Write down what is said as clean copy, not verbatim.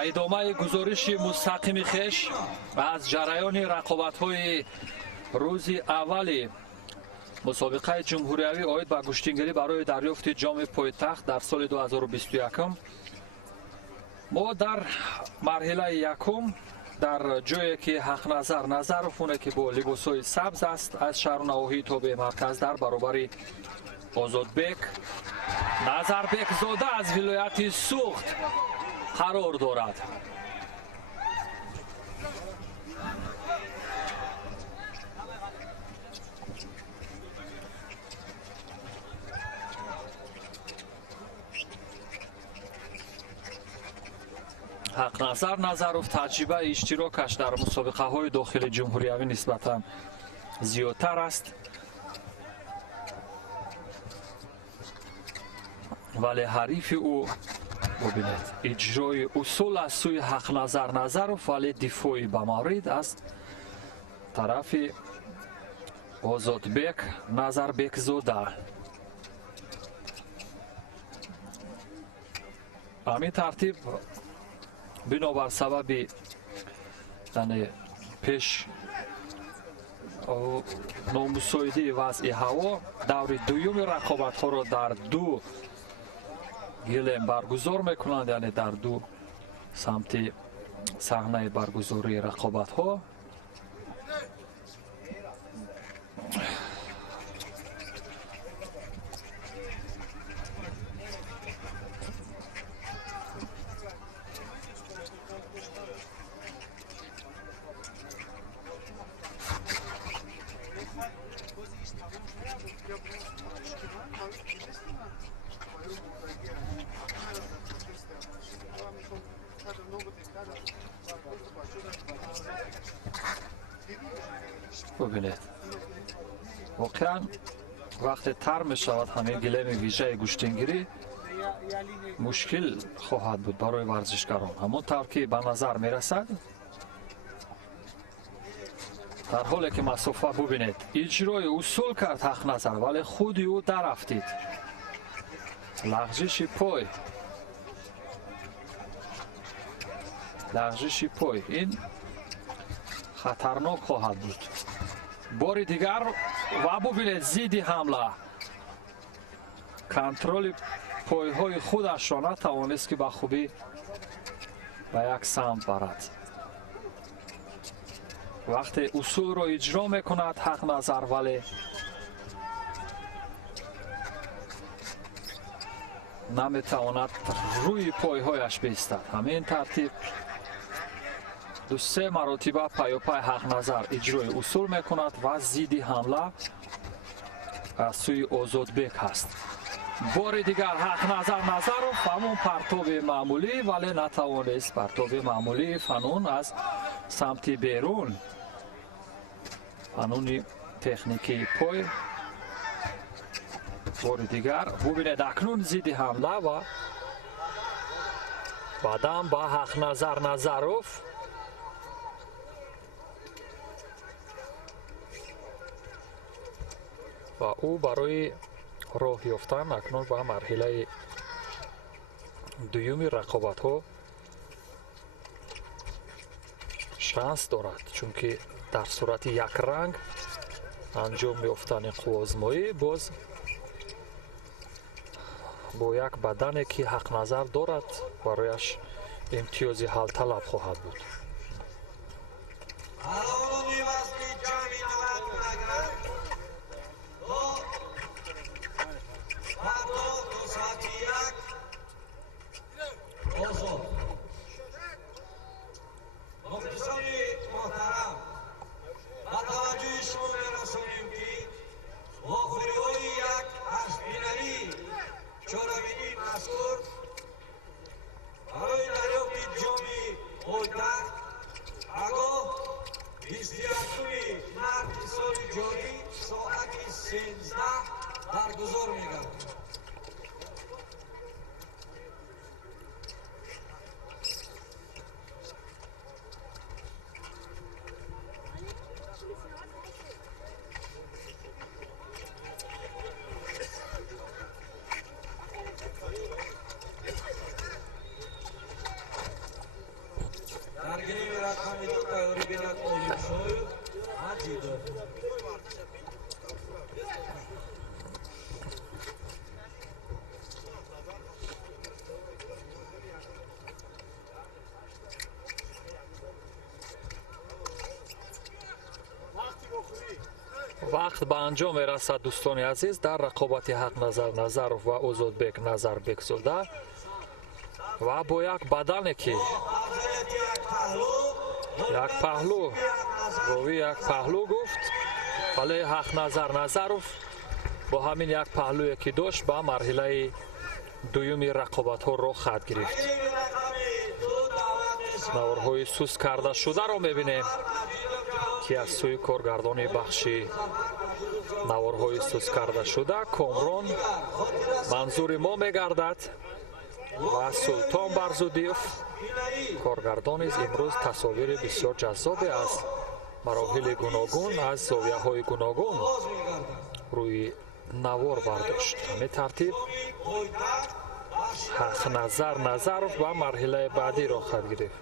با ادامه گزارش مستقیم خش از جریان رقابت‌های روز اول مسابقه جمهوریوی آید به گشتینگری برای دریافت جام پایتخت در سال 2021 ما در مرحله یکم در جایی که حق نظرفونه که با لباسای سبز است از شهر نواحی تا به مرکز در برابر آزادبک نظربک زاده از ولایت سوخت قرار دارد. حق نظرов تجربه اشتراکش در مسابقه های داخل جمهوریوی نسبتا زیادتر است، ولی حریف او ببینید اجرای اصول از سوی حق نظرов ولی دفاعی به مورد است طرف آزادبک نظربک زاده. همین ترتیب بنابر سبب پیش نامساعده وضع هوا دور دوم رقابت ها را در دو گلم برگزار میکنند، یعنی در دو سمت صحنه برگزاری رقابت ها. ببینید واقعا وقتی تر می شود همین گلیم ویژه گشتینگیری مشکل خواهد بود برای ورزشکاران. همونطور که به نظر می رسد در حالی که مسافه ببینید اجرای اصول کرد حق نظر ولی خودی او درفتید. لغزش پای این خطرناک خواهد بود. بار دیگر و ببینید زیدی حمله کنترل پایهای خودش را نتوانست که به خوبی به یک سمت برد. وقتی اصول را اجرا میکند حق نظر ولی نمیتواند روی پایهایش بیستد. همین ترتیب دو سه مراتبه پیاپی حق نظر اجرای اصول میکند و زیدی حمله از سوی آزادبک هست. بار دیگر حق نظرов همون پرتاب معمولی ولی نتوانست پرتاب معمولی فنون از سمت بیرون فنون تکنیکی پای. بار دیگر ببینید اکنون زیدی حمله و بعدم با حق نظرов و او برای راه یافتن اکنون به مرحله دومی رقابت ها شانس دارد، چون که در صورت یک رنگ انجام یافتن قوازمایی باز با یک بدنی که حق نظر دارد برایش امتیازی حل طلب خواهد بود. вақт ба анҷом мерасад дӯстони азиз дар рақобати ҳақназар Назаров ва Озодбек Назарбекзода ва бо як бадане ки як паҳлӯ говӣ як паҳлӯ гуфт вале Ҳақназар Назаров бо ҳамин як паҳлӯе ки дошт ба марҳилаи дуюми рақобатҳо роҳ хоҳад гирифт. наворҳои суст кардашударо мебинем ки аз сӯи коргардони бахши наворҳои суст кардашуда Комрон манзури мо мегардад ва Султон Барзудиев коргардон низ имрӯз тасовири бисёр ҷаззобе аз мароҳили гуногун аз зовияҳои гуногун рӯи навор бардошт. ҳамин тартиб Ҳақназар Назаров ба марҳилаи баъдӣ роҳ хоҳад гирифт.